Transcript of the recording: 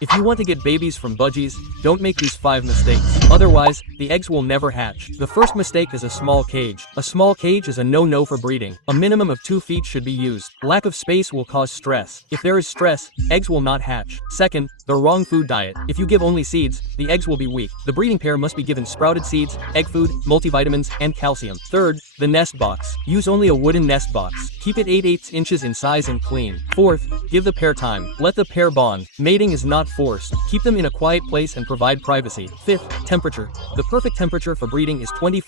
If you want to get babies from budgies, don't make these 5 mistakes. Otherwise, the eggs will never hatch. The first mistake is a small cage. A small cage is a no-no for breeding. A minimum of 2 feet should be used. Lack of space will cause stress. If there is stress, eggs will not hatch. Second, the wrong food diet. If you give only seeds, the eggs will be weak. The breeding pair must be given sprouted seeds, egg food, multivitamins, and calcium. Third, the nest box. Use only a wooden nest box. Keep it 8/8 inches in size and clean. Fourth, give the pair time. Let the pair bond. Mating is not forced. Keep them in a quiet place and provide privacy. Fifth, temperature. The perfect temperature for breeding is 25